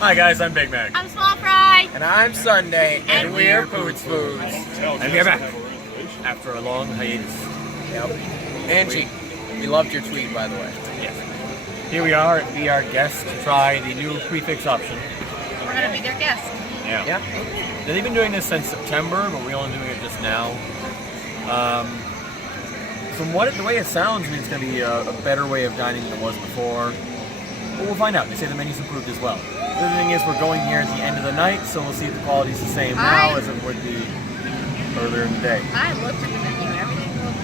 Hi guys, I'm Big Mac. I'm Small Fry. And I'm Sunday, and we're Poods. And we're back after a long hiatus. Yep. Angie, we loved your tweet, by the way. Yes. Here we are, be our guest to try the new prefix option. We're gonna be their guest. Yeah. They've been doing this since September, but we're only doing it just now. From the way it sounds, I mean, it's going to be a better way of dining than it was before. But we'll find out. They say the menu's improved as well. The other thing is we're going here at the end of the night, so we'll see if the quality's the same now as it would be earlier in the day. I looked at the menu. Everything looked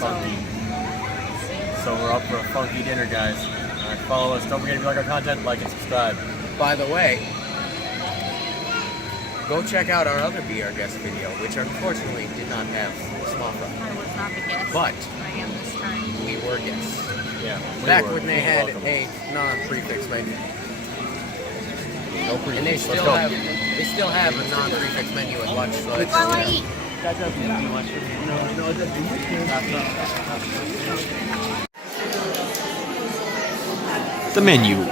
funky. So we're up for a funky dinner, guys. All right, follow us. Don't forget, if you like our content, like and subscribe. By the way, go check out our other Be Our Guest video, which unfortunately did not have Small Fry. I was not the guest. But I am this time. we were guests. Yeah. Back when they had a non-prefix menu. No prefix. And they still have a non-prefix menu at lunch. So it's, While I eat. The menu.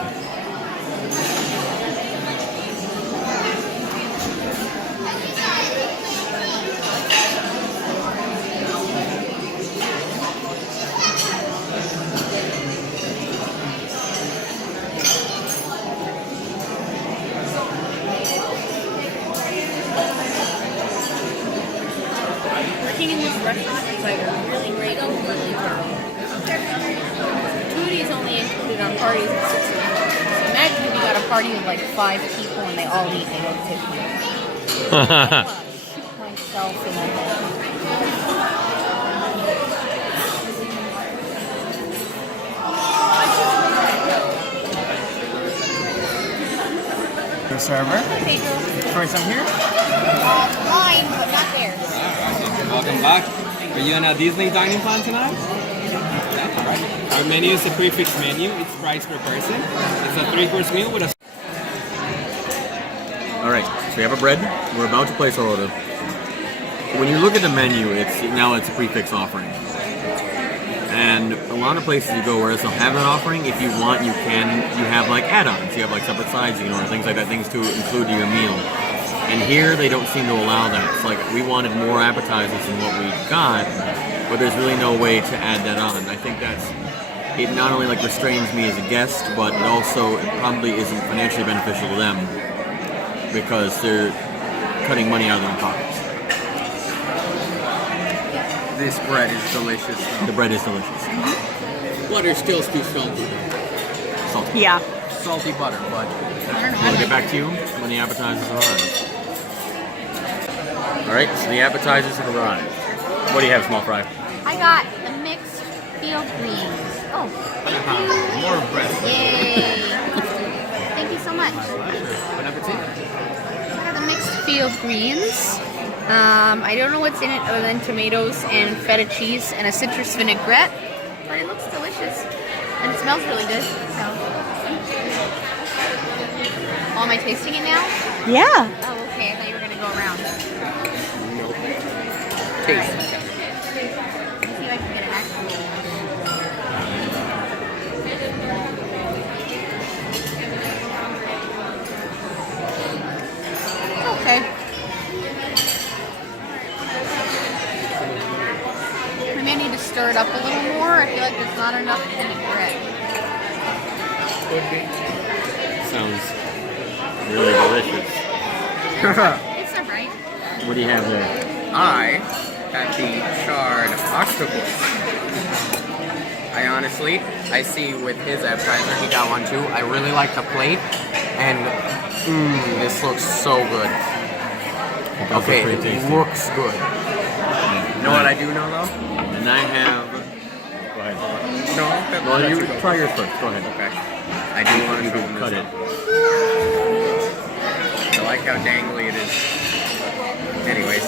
Working in this restaurant is like really great and really terrible. Food is only included on parties of 6 or more. So imagine if you got a party with like 5 people and they all eat and they don't tip you. I shoot myself in the head. the server. Pedro. Try some here. Mine, but not theirs. Welcome back. Are you on a Disney dining plan tonight? Alright. Our menu is a prefix menu. It's priced per person. It's a 3-course meal with a... Alright, so we have a bread. We're about to place our order. When you look at the menu, it's a prefix offering. And a lot of places you go where they'll have that offering. If you want, you have like add-ons. You have like separate sides you can order, things like that, things to include to your meal. And here they don't seem to allow that. It's like we wanted more appetizers than what we got, but there's really no way to add that on. I think it not only like restrains me as a guest, but it probably isn't financially beneficial to them because they're cutting money out of their own pockets. This bread is delicious, though. The bread is delicious. Butter's still too salty. Salty. Yeah. Salty butter, but... We'll get back to you when the appetizers arrive. Alright, so the appetizers have arrived. What do you have, Small Fry? I got the mixed field greens. Oh, thank you. More bread. Yay. Thank you so much. Bon appetit. I got the mixed field greens. I don't know what's in it other than tomatoes and feta cheese and a citrus vinaigrette, but it looks delicious and it smells really good. So, am I tasting it now? Yeah. Oh, okay. I thought you were gonna go around. Nope. All Taste. right. Let me see if I can get an actual. Okay. We may need to stir it up a little more. I feel like there's not enough vinaigrette. Sounds really delicious. It's alright. What do you have there? I have the charred octopus. I see with his appetizer, he got one too. I really like the plate, and this looks so good. Okay, it looks good. You know what I do know though? And I have... Go ahead. No, Well, you try yours first. Go ahead. Okay. I do want to You show can them cut this. it. I like how dangly it is. Anyways,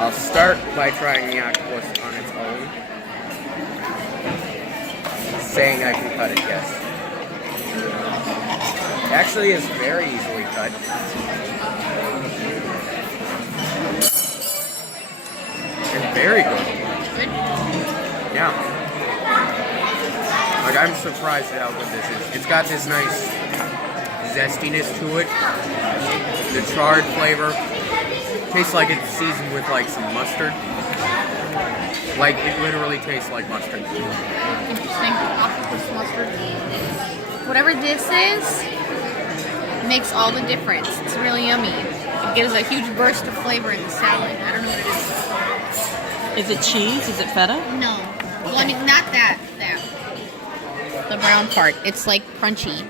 I'll start by trying the octopus on its own. Saying I can cut it, yes. It actually is very easily cut. And very good. Yeah. Like, I'm surprised at how good this is. It's got this nice zestiness to it. The charred flavor. Tastes like it's seasoned with like some mustard. Like it literally tastes like mustard. Interesting. Octopus mustard. Whatever this is, makes all the difference. It's really yummy. It gives a huge burst of flavor in the salad. I don't know what it is. Is it cheese? Is it feta? No. Well, I mean, not that. The brown part. It's like crunchy.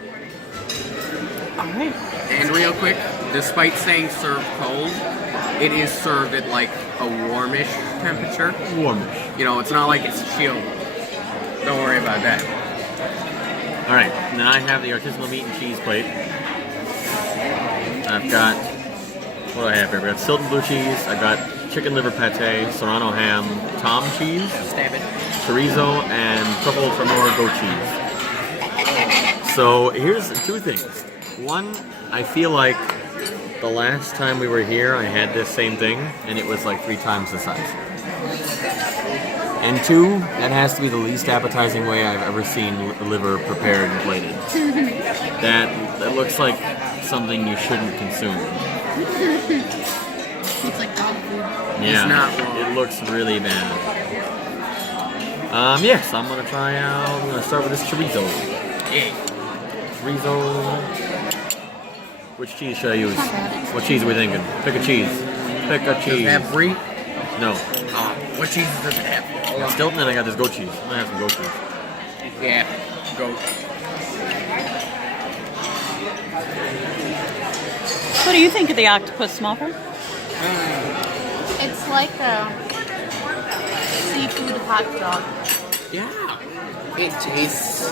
All right. And real quick, despite saying served cold, it is served at like a warmish temperature. Warmish. You know, it's not like it's chilled. Don't worry about that. All right, and then I have the artisanal meat and cheese plate. I've got, what do I have here? I've got Stilton blue cheese. I've got chicken liver pate, serrano ham, tom cheese, Stab it. chorizo, and truffle tremor goat cheese. So here's two things. One, I feel like the last time we were here, I had this same thing, and it was like 3 times the size. And two, that has to be the least appetizing way I've ever seen liver prepared and plated. That looks like something you shouldn't consume. It's like dog food. Yeah, It's not wrong. it looks really bad. Yes, I'm gonna try out. I'm gonna start with this chorizo. Yeah. Chorizo. Which cheese should I use? Not bad. What cheese are we thinking? Pick a cheese. Pick a Does cheese. it have brie? No. What cheese does it have? Hold on. Stilton, and I got this goat cheese. I'm gonna have some goat cheese. Yeah. Goat. What do you think of the octopus, Smolper? It's like a seafood hot dog. Yeah. It tastes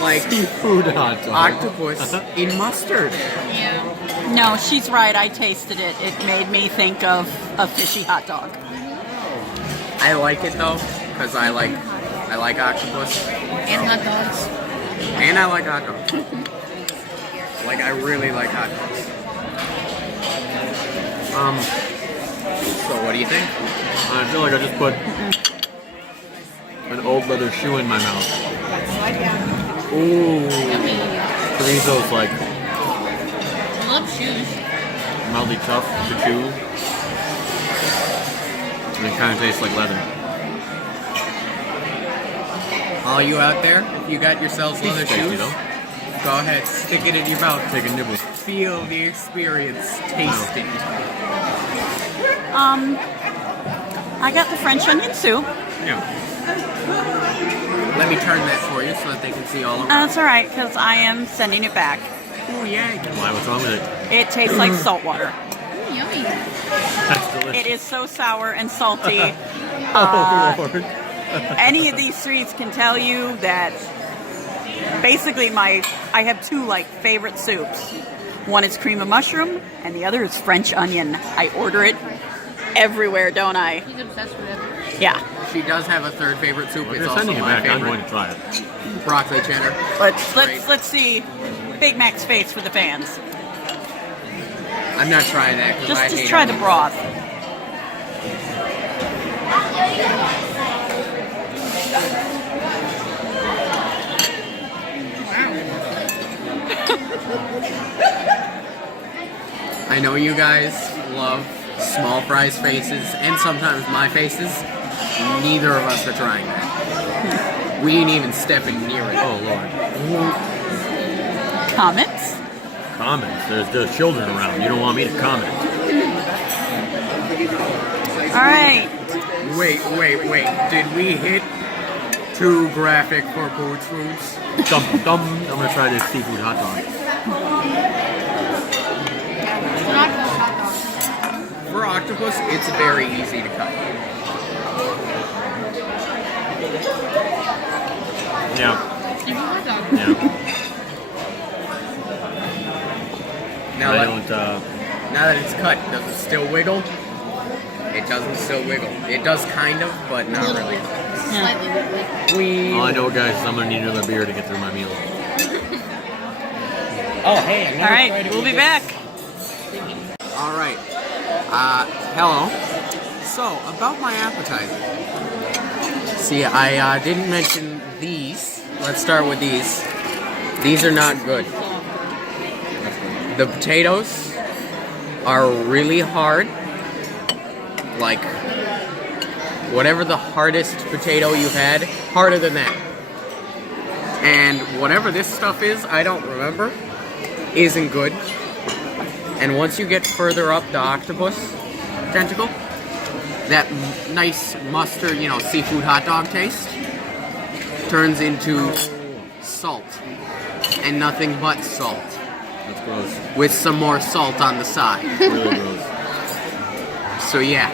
like Seafood hot dog. octopus in mustard. Yeah. No, she's right. I tasted it. It made me think of a fishy hot dog. I like it though, because I like octopus. And hot dogs. And I like hot dogs. Like, I really like hot dogs. So what do you think? I feel like I just put an old leather shoe in my mouth. Ooh. Yummy. Chorizo's like I love shoes. mildly tough to chew. And it kind of tastes like leather. All you out there, if you got yourselves leather Tasty, shoes, though. go ahead, stick it in your mouth. Take a nibble. Feel the experience. Taste it. I got the French onion soup. Yeah. Let me turn that for you so that they can see all of it. That's all right, because I am sending it back. Oh, yeah. Why? What's wrong with it? It tastes like salt water. Yummy. That's delicious. It is so sour and salty. Oh, Lord. Any of these sweets can tell you that basically I have 2 like favorite soups. One is cream of mushroom, and the other is French onion. I order it everywhere, don't I? He's obsessed with it. Yeah. She does have a third favorite soup. If It's you're also sending it my back, I'm favorite. going to try it. Broccoli cheddar. Let's see Big Mac's face for the fans. I'm not trying that. 'cause I Just hate try the onions. broth. I know you guys love small fries faces and sometimes my faces. Neither of us are trying that. We ain't even stepping near it. Oh, Lord. Comments? Comments. There's children around. You don't want me to comment. All right. Wait. Did we hit too graphic for Poods Foods? Dum dum. I'm going to try this seafood hot dog. It's not just hot dog. For octopus, it's very easy to cut. Yeah. Seafood hot dog. Yeah. Now, I let- don't, now that it's cut, does it still wiggle? It doesn't still wiggle. It does kind of, but A not little really. bit. Slightly wiggly. all I know, guys, is I'm going to need another beer to get through my meal. Oh, hey, I All right. We'll be back. All right. Hello. So, about my appetizer. See, I didn't mention these. Let's start with these. These are not good. The potatoes are really hard. Like, whatever the hardest potato you've had, harder than that. And whatever this stuff is, I don't remember, isn't good. And once you get further up the octopus tentacle, that nice mustard, seafood hot dog taste turns into salt. And nothing but salt. That's gross. With some more salt on the side. Really gross. So yeah.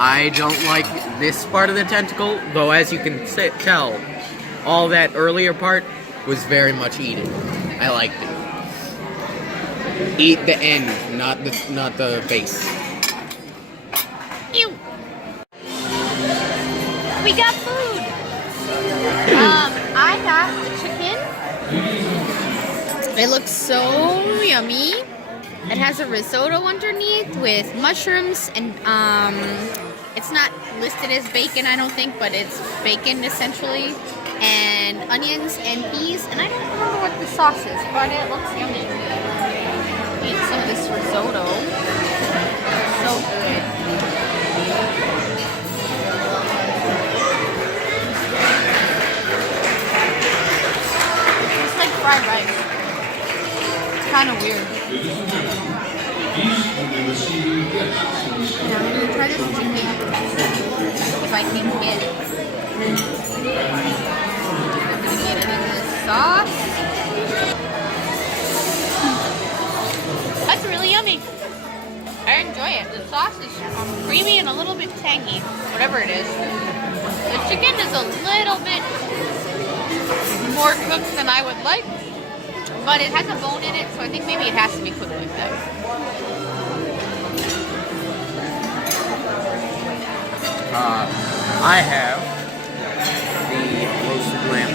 I don't like this part of the tentacle, though as you can tell, all that earlier part was very much eaten. I liked it. Eat the end, not the base. Ew. We got food. I got the chicken. It looks so yummy. It has a risotto underneath with mushrooms and it's not listed as bacon, I don't think, but it's bacon essentially, and onions and peas, and I don't remember what the sauce is, but it looks yummy. Eat some of this risotto. So good. It's like fried rice. It's kind of weird. Now I'm going to try this chicken. If I can get it. I'm going to get it in this sauce. That's really yummy. I enjoy it. The sauce is creamy and a little bit tangy, whatever it is. The chicken is a little bit more cooked than I would like, but it has a bone in it, so I think maybe it has to be cooked like that. I have the roasted lamb.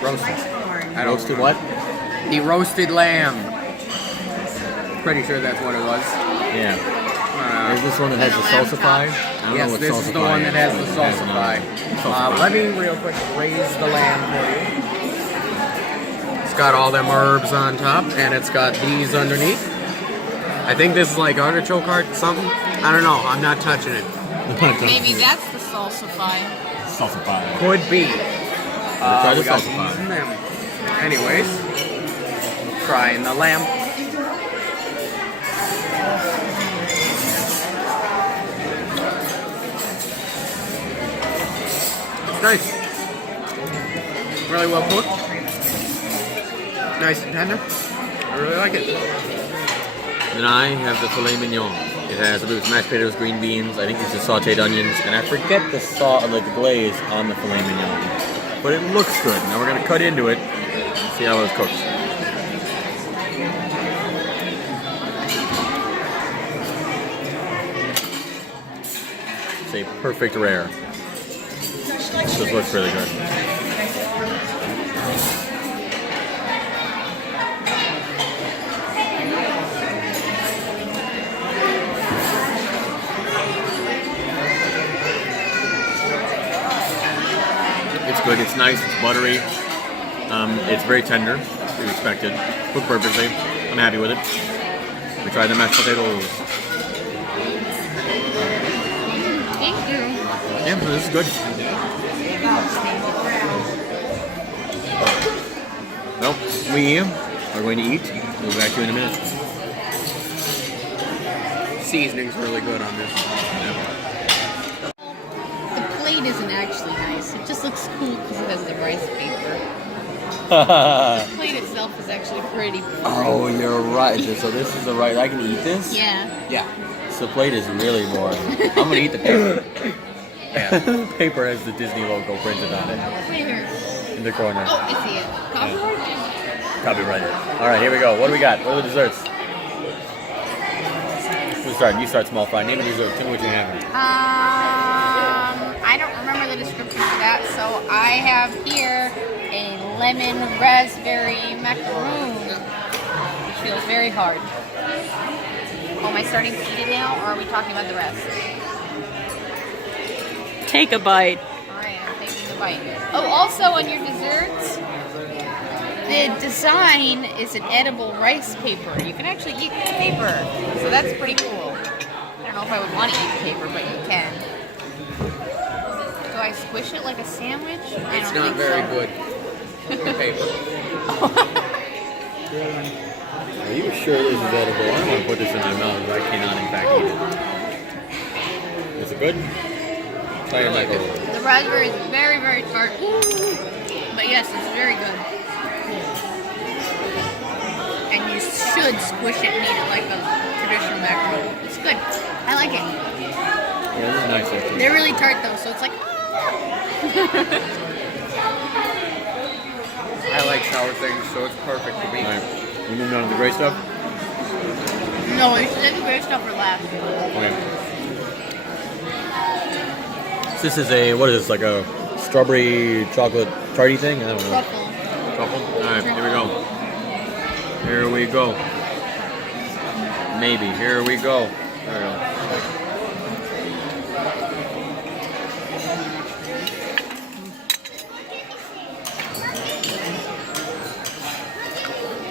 Roasted. Roasted what? The roasted lamb. Pretty sure that's what it was. Yeah. Is this one that has the salsify? I don't know Yes, what this is the one that has the salsify. Let me real quick raise the lamb for you. It's got all them herbs on top, and it's got these underneath. I think this is like artichoke heart something. I don't know. I'm not touching it. Maybe that's the salsify. Salsify. Could be. Try the We got salsify. these and them. Anyways, trying the lamb. It's nice. Really well cooked. Nice and tender. I really like it. Then I have the filet mignon. It has, I believe it's mashed potatoes, green beans, I think it's just sauteed onions, and I forget the glaze on the filet mignon. But it looks good. Now we're going to cut into it, see how it's cooked. It's a perfect rare. This looks really good. It's good, it's nice, it's buttery, it's very tender, as expected, cooked perfectly. I'm happy with it. We tried the mashed potatoes. Thank you. Yeah, this is good. Well, we are going to eat. We'll be back to you in a minute. Seasoning's really good on this. The plate isn't actually nice. It just looks cool because it has the rice paper. The plate itself is actually pretty. Oh, you're right. So this is the right. I can eat this? Yeah. Yeah. So the plate is really boring. I'm going to eat the paper. Yeah. Paper has the Disney logo printed on it Right here. in the corner. Oh, I see it. Copyright? Copyrighted. All right, here we go. What do we got? What are the desserts? Who's starting? You start, small fry. Name a dessert. Tell me what you have. I don't remember the description for that, so I have here a lemon raspberry macaroon, which feels very hard. Oh, am I starting to eat it now, or are we talking about the rest? Take a bite. Alright, I'm taking a bite. Oh, also on your desserts, The design is an edible rice paper. You can actually eat the paper, so that's pretty cool. I don't know if I would want to eat the paper, but you can. Do I squish it like a sandwich? I It's don't not think very so. good. The paper. Are you sure this is edible? I don't want to put this in my mouth, but I cannot in fact eat it. Is it good? Try it like a The raspberry is very, very tart. But yes, it's very good. And you should squish it and eat it like a traditional macaron. It's good. I like it. Yeah, this is nice actually. They're really tart though, so it's like. I like sour things, so it's perfect for me. Alright. You moving on to the gray stuff? No, we should save the great stuff for last. Okay. So this is a, what is this, like a strawberry chocolate tarty thing? I don't know. Truffle. Truffle? Alright, here we go. Here we go. Maybe. Here we go. There we go.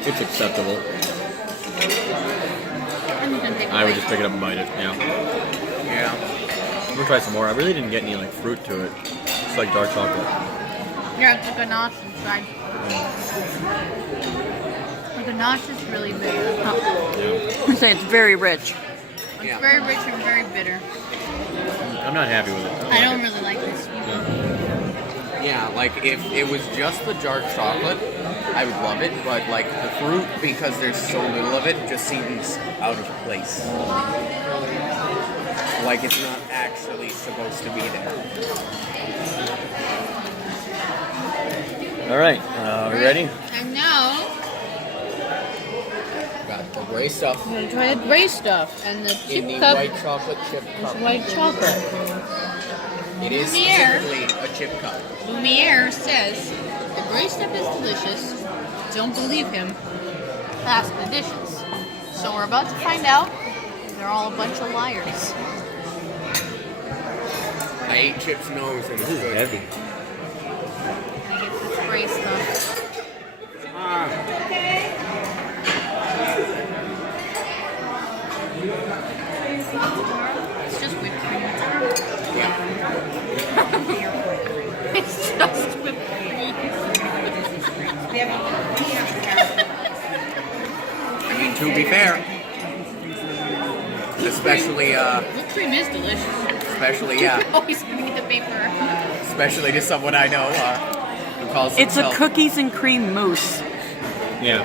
It's acceptable. I would just pick it up and bite it. Yeah. Yeah. I'm gonna try some more. I really didn't get any like fruit to it. It's like dark chocolate. Yeah, it's a ganache inside. The ganache is really bitter. Yeah. I say it's very rich. It's Yeah. very rich and very bitter. I'm not happy with it. I don't really like this. Yeah, like if it was just the dark chocolate, I would love it, but like the fruit, because there's so little of it, just seems out of place. Like it's not actually supposed to be there. All right. We ready? And now, Got the gray stuff I'm going to try the gray stuff. And the in the chip cup white chocolate chip is cup. white chocolate. It is Lumiere. specifically a chip cup. Lumiere says the gray stuff is delicious. Don't believe him. Ask the dishes. So we're about to find out. They're all a bunch of liars. I ate Chip's nose and it's good. Heavy. I get this gray stuff. It's just whipped cream. Yeah. It's just whipped cream. I mean, to be fair, especially Whipped cream is delicious. especially yeah, Always gonna get the paper. especially to someone I know who calls It's a himself. cookies and cream mousse. Yeah.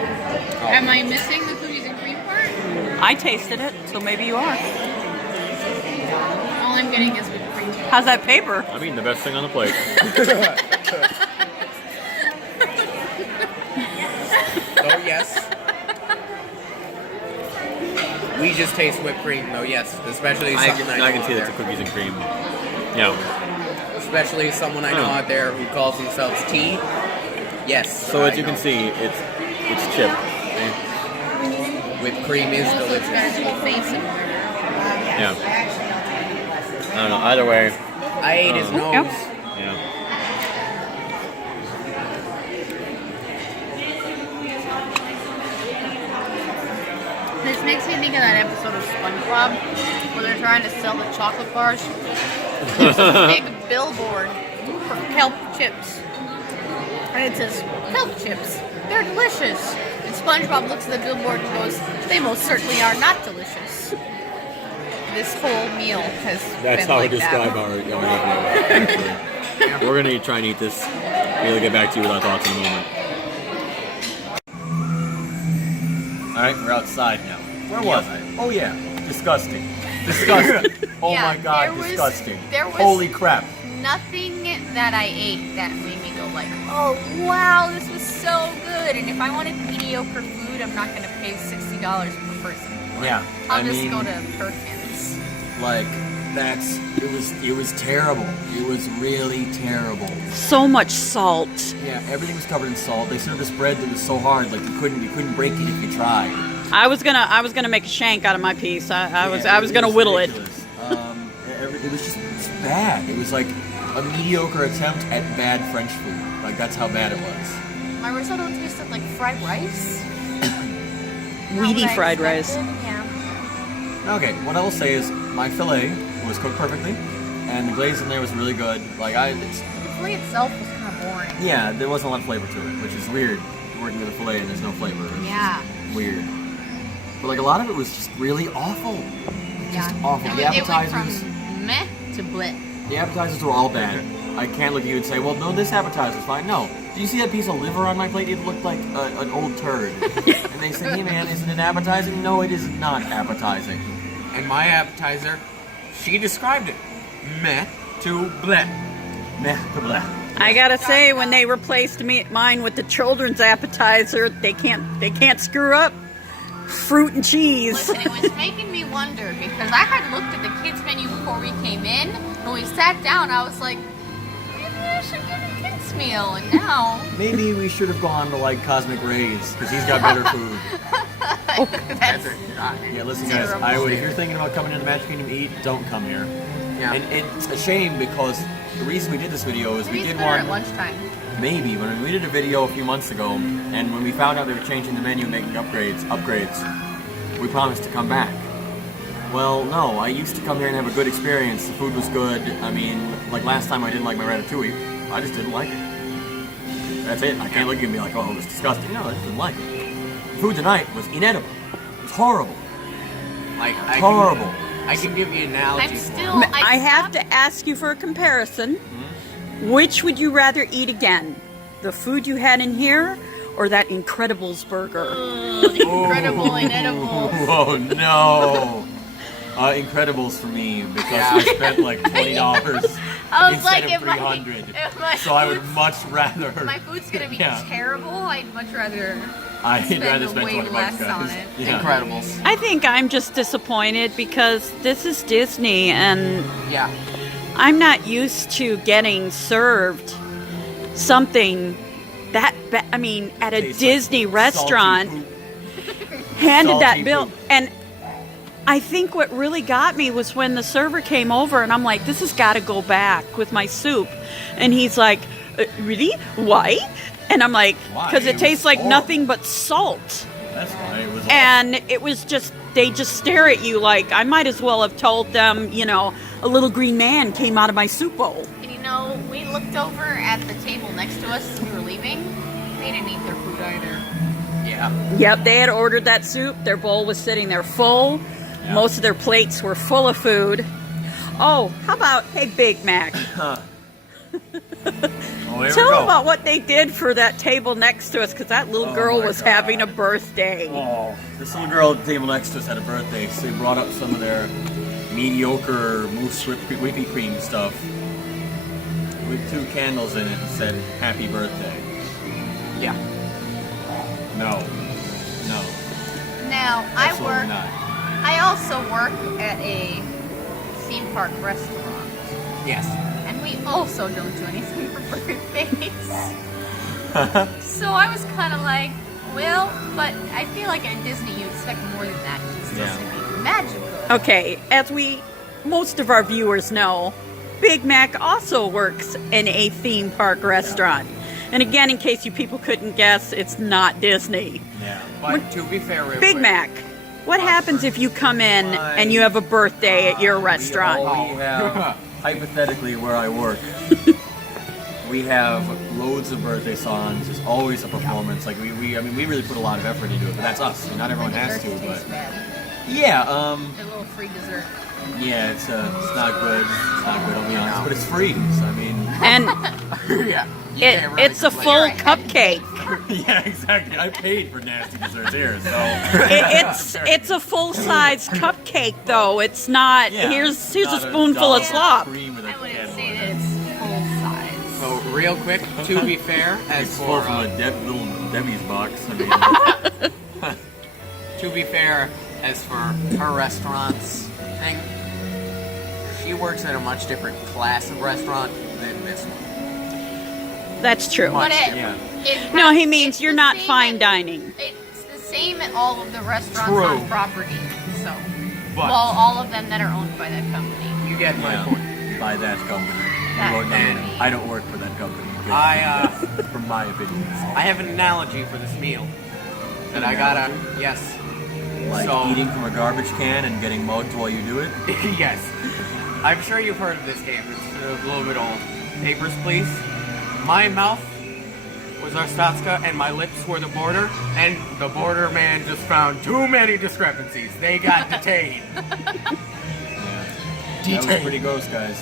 Am I missing the cookies and cream part? I tasted it, so maybe you are. All I'm getting is whipped cream. How's that paper? I mean, the best thing on the plate. Oh yes. We just taste whipped cream, though. Yes, especially I someone I know can see out that's a there. cookies and cream. Yeah. Especially someone I know out there who calls themselves tea. Yes. So as I you can know. see, it's chip. Okay? whipped cream is Also, it's got delicious. its little face in there. Yeah. I don't know. Either way. I ate his nose. Yep. Yeah. This makes me think of that episode of SpongeBob where they're trying to sell the chocolate bars. There's a big billboard for kelp chips. And it says, kelp chips, they're delicious. And SpongeBob looks at the billboard and goes, they most certainly are not delicious. This whole meal has That's been how like we describe that. our young actually. We're gonna try and eat this. We'll get back to you with our thoughts in a moment. Alright, we're outside now. Where was I? Oh yeah. Disgusting. Disgusting. Oh Yeah, my god, there was- disgusting. there was- Holy crap. Nothing that I ate that made me go like, oh wow, this was so good. And if I wanted mediocre food, I'm not going to pay $60 per person. Yeah. I'll just go to Perkins. Like it was terrible. It was really terrible. So much salt. Yeah, everything was covered in salt. They served this bread that was so hard, like you couldn't break it if you tried. I was gonna make a shank out of my piece. I was Yeah, gonna whittle it. ridiculous. It was just bad. It was like a mediocre attempt at bad French food. Like that's how bad it was. My risotto tasted like fried rice. Weedy fried rice. Yeah. Okay, what I will say is my fillet was cooked perfectly, and the glaze in there was really good. Like The fillet itself was kind of boring. yeah, there wasn't a lot of flavor to it, which is weird. Working with a fillet and there's no flavor. It's Yeah. just weird. But like a lot of it was just really awful. Yeah. Awful. It The went appetizers. from meh to bleh. The appetizers were all bad. I can't look at you and say, well, no, this appetizer's fine. No. Do you see that piece of liver on my plate? It looked like an old turd. And they said, hey man, is it an appetizing? No, it is not appetizing. And my appetizer, she described it. Meh to bleh. Meh to bleh. I gotta say, when they replaced mine with the children's appetizer, they can't screw up fruit and cheese. Listen, it was making me wonder because I had looked at the kids menu before we came in. When we sat down, I was like, maybe I should get a kids meal. And now, Maybe we should have gone to like Cosmic Rays, because he's got better food. that's Yeah, listen guys, if you're thinking about coming into Magic Kingdom to eat, don't come here. Yeah. And it's a shame because the reason we did this video is we Maybe did it's better at one, lunchtime. maybe, when we did a video a few months ago, and when we found out they were changing the menu and making upgrades, we promised to come back. Well, no, I used to come here and have a good experience. The food was good. I mean, like last time I didn't like my ratatouille. I just didn't like it. That's it. I can't look at you and be like, oh, it was disgusting. No, I just didn't like it. The food tonight was inedible. It was horrible. Like Horrible. I can give you an analogy. I'm for still. it. I have to ask you for a comparison. Which would you rather eat again? The food you had in here or that Incredibles burger? The incredible inedible. Oh no! Incredibles for me because I spent like $20 I was instead like, of if my- $300. if my So I would food's- much rather. My food's gonna be Yeah. terrible. I'd much rather. I'd spend rather spend way 20 bucks, less guys. on it. Yeah. Incredibles. I think I'm just disappointed because this is Disney and Yeah. I'm not used to getting served something that I mean, at a Tastes like Disney salty restaurant, poop. handed salty that bill. poop. And I think what really got me was when the server came over and I'm like, this has got to go back with my soup. And he's like, really? Why? And I'm like, Why? because It it was tastes like horrible. nothing but salt. That's why it was. And it was just, they just stare at you like, I might as well have told them, you know, a little green man came out of my soup bowl. And you know, we looked over at the table next to us as we were leaving. They didn't eat their food either. Yeah. Yep, they had ordered that soup. Their bowl was sitting there full. Yeah. Most of their plates were full of food. Oh, how about, hey, Big Mac, Oh, here tell we them go. about what they did for that table next to us, because that little Oh girl my was God. having a birthday. Oh, this little girl at the table next to us had a birthday, so they brought up some of their mediocre mousse whippy cream stuff with 2 candles in it and said, "Happy birthday." Yeah. No. No. Now, I Absolutely not. I also work at a theme park restaurant, Yes. and we also don't do anything for birthdays. So I was kind of like, well, but I feel like at Disney you expect more than that. It's supposed to be magical. Okay, as most of our viewers know, Big Mac also works in a theme park restaurant. And again, in case you people couldn't guess, it's not Disney. Yeah. But to be fair, real Big quick, Mac, what happens if you come in and you have a birthday at your restaurant? We have, hypothetically, where I work, we have loads of birthday songs. There's always a performance. Like I mean, we really put a lot of effort into it, but that's us. Not everyone has to, Dessert tastes but bad. yeah, A little free dessert. yeah, it's not good. It's not good. I'll be honest, but it's free. So I mean, And yeah. You can't really it's a complain. full You're right. cupcake. yeah, exactly. I paid for nasty desserts here, so It's a full size cupcake though. It's not. Yeah, here's not a spoonful of dollop slop. cream with a I wouldn't candle say in that it. it's full size. So real quick, to be fair, as It's for full from a little Debbie's box. I mean, to be fair, as for her restaurant's thing, she works at a much different class of restaurant than this one. That's true. But it, yeah. it No, has- he means it's you're the not same fine at- dining. It's the same at all of the restaurants True. on property. So, But well, all of them that are owned by that company. you get my Yeah, point. by that company. That Well, no, company. I don't work for that company. From my opinion. I have an analogy for this meal that I gotta. Yes. Like So- eating from a garbage can and getting mugged while you do it. Yes. I'm sure you've heard of this game. It's a little bit old. Papers, please. My mouth was our Statska and my lips were the border, and the border man just found too many discrepancies. They got detained. That was pretty gross, guys.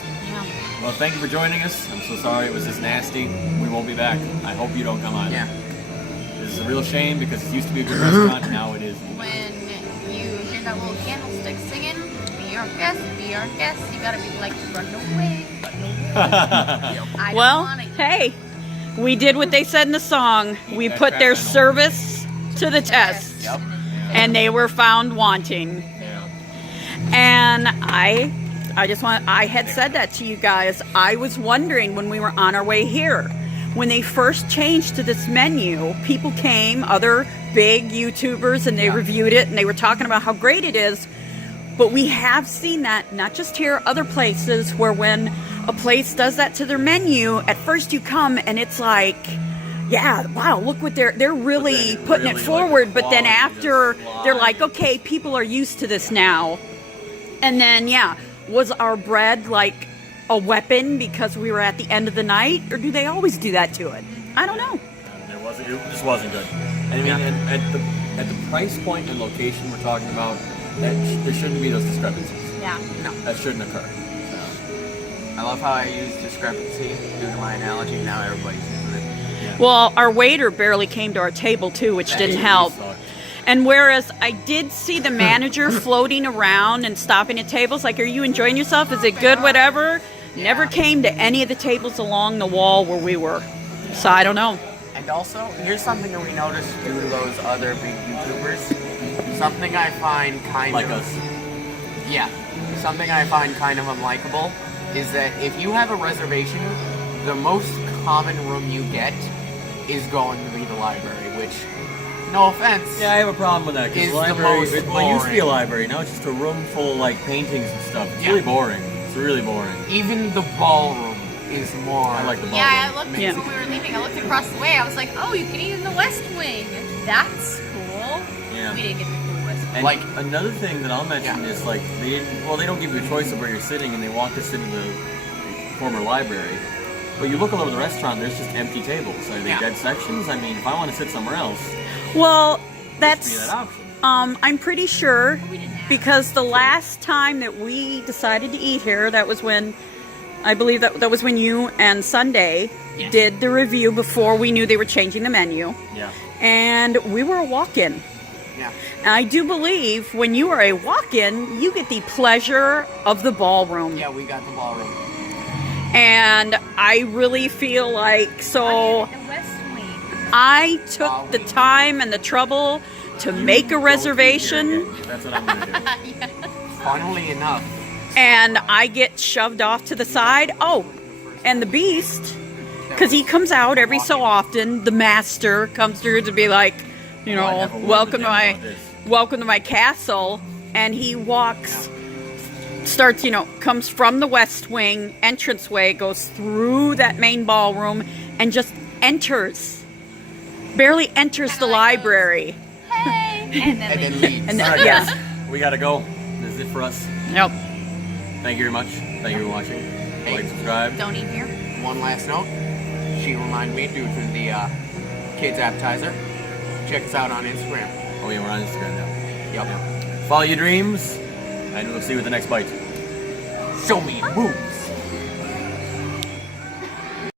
Well, thank you for joining us. I'm so sorry it was this nasty. We won't be back. I hope you don't come on. Yeah. This is a real shame because it used to be a good restaurant, and now it is. When you hear that little candlestick singing, be our guest, be our guest, you gotta be like, run away, run away. I Well, don't want it. hey, we did what they said in the song. We that put crap their I know. service to the test. Yep. And they were found wanting. Yeah. And I had said that to you guys. I was wondering when we were on our way here, when they first changed to this menu, people came, other big YouTubers, and they reviewed it and they were talking about how great it is. But we have seen that, not just here, other places, where when a place does that to their menu, at first you come and it's like, yeah, wow, look what they're really But then putting really, it like, forward. the But then quality after, just they're like, slides. okay, people are used to this now. And then, yeah, was our bread like a weapon because we were at the end of the night? Or do they always do that to it? I don't know. It just wasn't good. And I mean, and at the price point and location we're talking about, there shouldn't be those discrepancies. Yeah. That shouldn't occur. I love how I use discrepancy due to my analogy. Now everybody's using it. Well, our waiter barely came to our table too, which didn't help. And whereas I did see the manager floating around and stopping at tables, like, are you enjoying yourself? Is it good? Whatever. Never came to any of the tables along the wall where we were. So I don't know. And also, here's something that we noticed due to those other big YouTubers. Something I find kind Like of... us. Yeah. Something I find kind of unlikable is that if you have a reservation, the most common room you get is going to be the library, which, no offense, Yeah, I have a problem with that because Is the the library. most Well, it used to be a boring. library. Now it's just a room full of like paintings and stuff. It's Yeah. really boring. It's really boring. even the ballroom is more... I like the ballroom. Yeah, I looked Yeah. when we were leaving. I looked across the way. I was like, "Oh, you can eat in the West Wing. That's cool." Yeah. We didn't get the cool West Wing. And Like- another thing that I'll mention is like they don't give you a choice of where you're sitting, and they want us into the former library. But you look all over the restaurant, there's just empty tables. Are they Yeah. dead sections? I mean, if I want to sit somewhere else, Well, be that's that option. I'm pretty sure We didn't ask. because the last time that we decided to eat here, that was when I believe that was when you and Sunday did the review before we knew they were changing the menu, Yeah. and we were a walk-in. Yeah. And I do believe when you are a walk-in, you get the pleasure of the ballroom. Yeah, we got the ballroom. And I really feel like so The West Wing. I took the time and the trouble to make a reservation, That's what I'm gonna do. Funnily enough, and I get shoved off to the side. Oh, and the beast, because he comes out every so often. The master comes through to be like, you Well, I know, never wondered welcome to my about this. welcome to my castle, and he walks. Starts, comes from the West Wing entranceway, goes through that main ballroom, and just enters. Barely enters the Kinda like library. Hey, and then and then leave. leaves. And All right, yeah. guys, we gotta go. This is it for us. Yep. Thank you very much. Thank you for watching. Hey. Like, subscribe. Don't eat here. One last note. She reminded me due to the kids appetizer. Check us out on Instagram. Oh yeah, we're on Instagram now. Yep. Follow your dreams, and we'll see you with the next bite. Show me. Woo.